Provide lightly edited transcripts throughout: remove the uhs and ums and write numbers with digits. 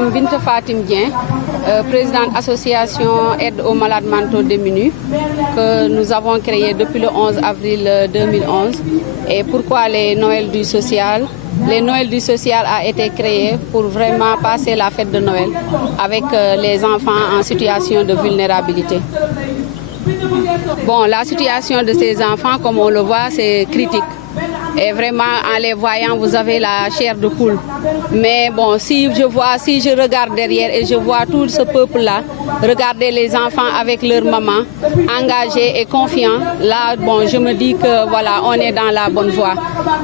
nomme Binta Fatim Dien, présidente association Aide aux malades mentaux démunis que nous avons créée depuis le 11 avril 2011. Et pourquoi les Noëls du social? Les Noëls du social a été créé pour vraiment passer la fête de Noël avec les enfants en situation de vulnérabilité. Bon, la situation de ces enfants, comme on le voit, c'est critique. Et vraiment, en les voyant, vous avez la chair de poule. Mais bon, si je regarde derrière et je vois tout ce peuple-là, regarder les enfants avec leur maman, engagés et confiants, là, bon, je me dis que voilà, on est dans la bonne voie.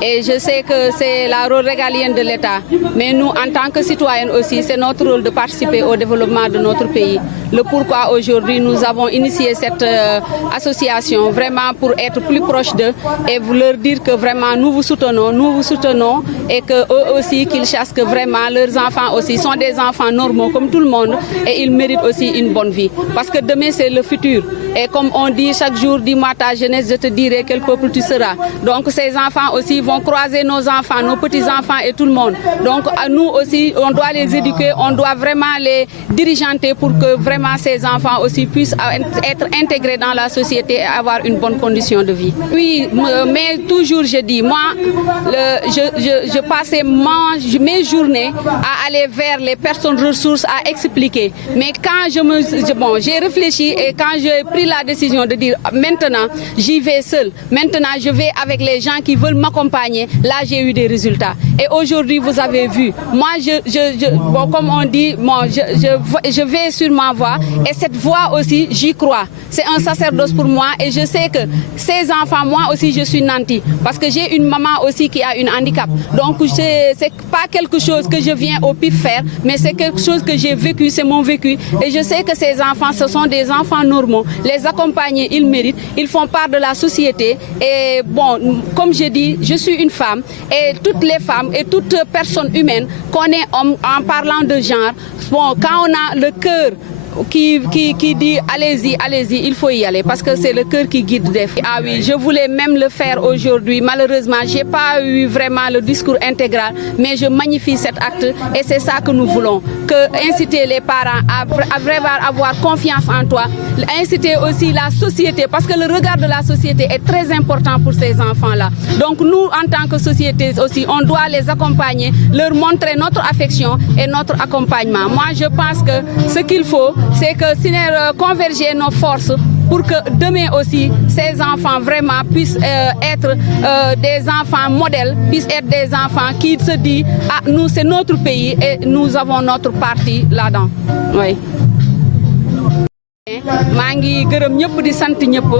Et je sais que c'est la rôle régalienne de l'État. Mais nous, en tant que citoyennes aussi, c'est notre rôle de participer au développement de notre pays. Le pourquoi aujourd'hui nous avons initié cette association vraiment pour être plus proches d'eux et vous leur dire que vraiment nous vous soutenons et que eux aussi qu'ils sachent que vraiment leurs enfants aussi sont des enfants normaux comme tout le monde et ils méritent aussi une bonne vie. Parce que demain c'est le futur. Et comme on dit chaque jour, dis-moi ta jeunesse, je te dirai quel peuple tu seras. Donc ces enfants aussi vont croiser nos enfants, nos petits-enfants et tout le monde. Donc à nous aussi, on doit les éduquer, on doit vraiment les diriger pour que vraiment ces enfants aussi puissent être intégrés dans la société et avoir une bonne condition de vie. Oui, mais toujours je dis, moi, je passais mes journées à aller vers les personnes ressources à expliquer. Mais quand j'ai réfléchi et quand j'ai pris la décision de dire maintenant j'y vais seul, maintenant je vais avec les gens qui veulent m'accompagner, là j'ai eu des résultats. Et aujourd'hui vous avez vu, moi bon, comme on dit, bon, je vais sur ma voie et cette voie aussi j'y crois. C'est un sacerdoce pour moi et je sais que ces enfants, moi aussi je suis nantie parce que j'ai une maman aussi qui a un handicap. Donc c'est pas quelque chose que je viens au pif faire, mais c'est quelque chose que j'ai vécu, c'est mon vécu. Et je sais que ces enfants, ce sont des enfants normaux. Les accompagner, ils méritent, ils font part de la société. Et bon, comme je dis, je suis une femme et toutes les femmes et toute personne humaine connaît en parlant de genre. Bon, quand on a le cœur qui dit allez-y, il faut y aller parce que c'est le cœur qui guide des filles. Ah oui, je voulais même le faire aujourd'hui. Malheureusement, j'ai pas eu vraiment le discours intégral, mais je magnifie cet acte et c'est ça que nous voulons. Inciter les parents à vraiment avoir confiance en toi, inciter aussi la société parce que le regard de la société est très important pour ces enfants-là. Donc nous, en tant que société aussi, on doit les accompagner, leur montrer notre affection et notre accompagnement. Moi, je pense que ce qu'il faut, c'est que converger nos forces pour que demain aussi ces enfants vraiment puissent être des enfants modèles, puissent être des enfants qui se disent ah nous c'est notre pays et nous avons notre partie là-dedans. Oui. maa ngi gërëm ñëpp di sant ñëpp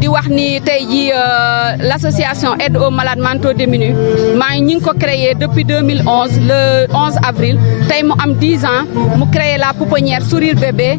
di wax ni tey ji l'association Aide aux malades mentaux démunis ñi ngi ko créé depuis 2011 le 11 avril tey mu am 10 ans mu créé la pouponnière Sourire Bébé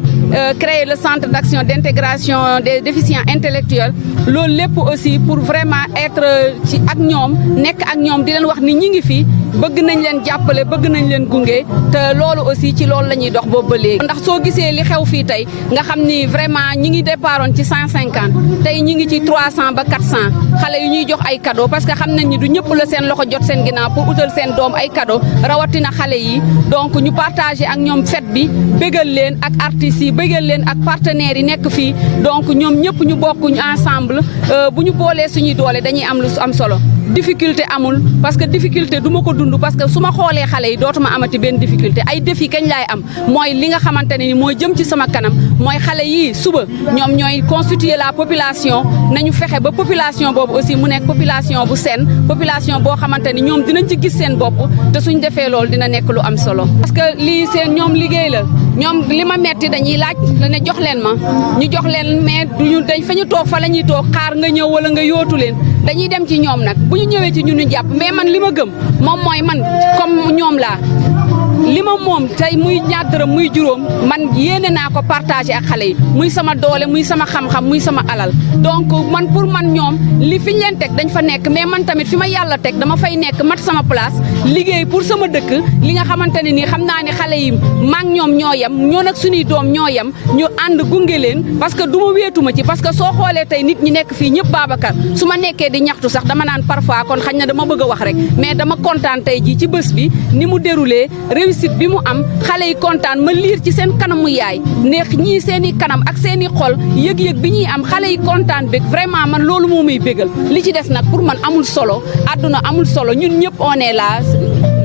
créé le centre d'action d'intégration des déficients intellectuels loolu lépp aussi pour vraiment être ci ak ñoom nekk ak ñoom di leen wax ni ñi ngi fi bëgg nañ leen jàppale bëgg nañ leen gunge te loolu aussi ci loolu la ñuy dox boobu ba léegi ndax soo gisee li xew fii tey nga xam ni vraiment ñi ngi départoon ci 150 tey ñi ngi ci 300 ba 400 xale yu ñuy jox ay cadeau parce que xam nañ ni du ñëpp la seen loxo jot seen ginnaaw pour utal seen doom ay cadeau rawatina xale yi donc ñu partager ak ñoom fête bi bégal leen ak artistes yi bégal leen ak partenaires yi nekk fii donc ñoom ñëpp ñu bokkuñ ensemble bu ñu boolee suñuy doole dañuy am lu am solo difficulté amul parce que difficulté du ma ko dund parce que su ma xoolee xale yi dootuma amati benn difficulté ay défi kañ laay am mooy li nga xamante ne ni mooy jëm ci sama kanam mooy xale yi suba ñoom ñooy constituer la population nañu fexe ba population boobu aussi mu nekk population bu saine population boo xamante ni ñoom dinañ ci gis seen bopp te suñ defee loolu dina nekk lu am solo. parce que lii seen ñoom liggéey la ñoom li ma metti dañuy laaj la ne jox leen ma ñu jox leen mais duñu dañ fa ñu toog fa la ñuy toog xaar nga ñëw wala nga yootu leen dañuy dem ci ñoom nag bu ñu ñëwee ci ñun ñu jàpp mais man li ma gëm moom mooy man comme ñoom laa li ma moom tey muy ñaar dërëm muy juróom man yéene naa ko partager ak xale yi muy sama doole muy sama xam-xam muy sama alal donc man pour man ñoom li fi ñu leen teg dañ fa nekk mais man tamit fi ma yàlla teg dama fay nekk mat sama place liggéey pour sama dëkk li nga xamante ne nii xam naa ne xale yi maag ñoom ñoo yem ñoo nag suñuy doom ñoo yem ñu ànd gunge leen parce que du ma wéetuma ci parce que soo xoolee tey nit ñi nekk fii ñëpp Babacar su ma nekkee di ñaxtu sax dama naan parfois kon xañ na dama bëgg a wax rek mais dama kontaan tey jii ci bés bi ni mu déroulé réussite bi mu am xale yi kontaan ma liir ci seen kanamu yaay neex ñii seen i kanam ak seen i xol yëg-yëg bi ñuy am xale yi kontaan bég vraiment man loolu moo muy bégal li ci des nag pour man amul solo àdduna amul solo ñun ñëpp on est là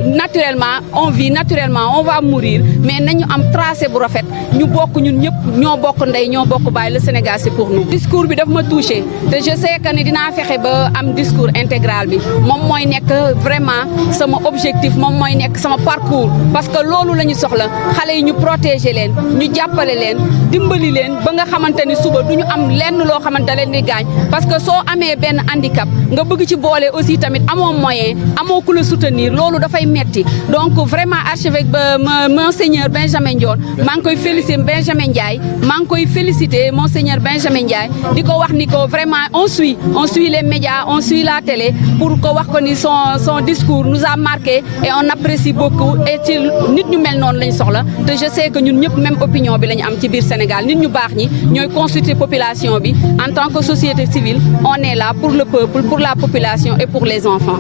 naturellement on vit naturellement on va mourir mais nañu am tracé bu rafet ñu bokk ñun ñëpp ñoo bokk ndey ñoo bokk baay le Sénégal c'est pour nous. discours bi daf ma touché te je sais que ni dinaa fexe ba am discours intégral bi moom mooy nekk vraiment sama objectif moom mooy nekk sama parcours parce que loolu la ñu soxla xale yi ñu protéger leen ñu jàppale leen dimbali leen ba nga xamante ni suba du ñu am lenn loo xamante leen di gaañ parce que soo amee benn handicap nga bëgg ci boole aussi tamit amoo moyen amoo ku la soutenir loolu dafay metti donc vraiment archevêque ba monseigneur Benjamin Ndione maa ngi koy féliciter Benjamin Ndiaye maa ngi koy féliciter monseigneur Benjamin Ndiaye di ko wax ni ko vraiment on suit les médias on suit la télé pour ko wax ko ni son discours nous a marqué et on apprécie beaucoup et ci nit ñu mel noonu lañ soxla te je sais que ñun ñëpp même opinion bi la ñu am ci biir Sénégal nit ñu baax ñi ñooy consulter population bi en tant que société civile on est là pour le peuple pour la population et pour les enfants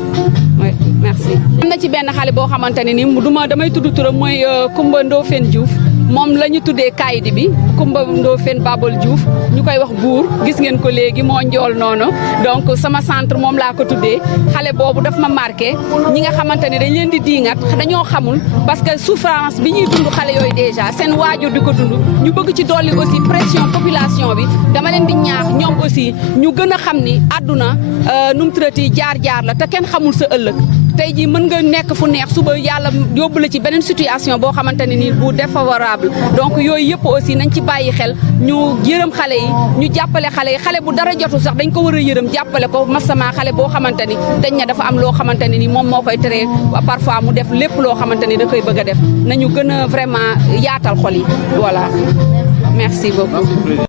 oui merci. am na ci benn xale boo xamante ne ni damay tudd turam mooy Coumba Ndofène Diouf moom la ñu tuddee kayidi bi Coumba Ndofène Babal Diouf ñu koy wax buur gis ngeen ko léegi moo njool noonu donc sama centre moom laa ko tuddee xale boobu daf ma marqué ñi nga xamante ne dañ leen di diingat dañoo xamul parce que souffrance bi ñuy dund xale yooyu déjà seen waajur di ko dund ñu bëgg ci dolli aussi pression population bi dama leen di ñaax ñoom aussi ñu gën a xam ni àdduna nu mu tërati jaar-jaar la te kenn xamul sa ëllëg tey jii mën nga nekk fu neex suba yàlla yóbbu la ci beneen situation boo xamante ne nii bu défavorable donc yooyu yëpp aussi nañ ci bàyyi xel ñu yërëm xale yi ñu jàppale xale yi xale bu dara jotul sax dañ ko war a yërëm jàppale ko masama xale boo xamante ni dañ ne dafa am loo xamante ne ni moom moo koy tere parfois mu def lépp loo xamante ni da koy bëgg a def nañu gën a vraiment yaatal xol yi voilà merci beaucoup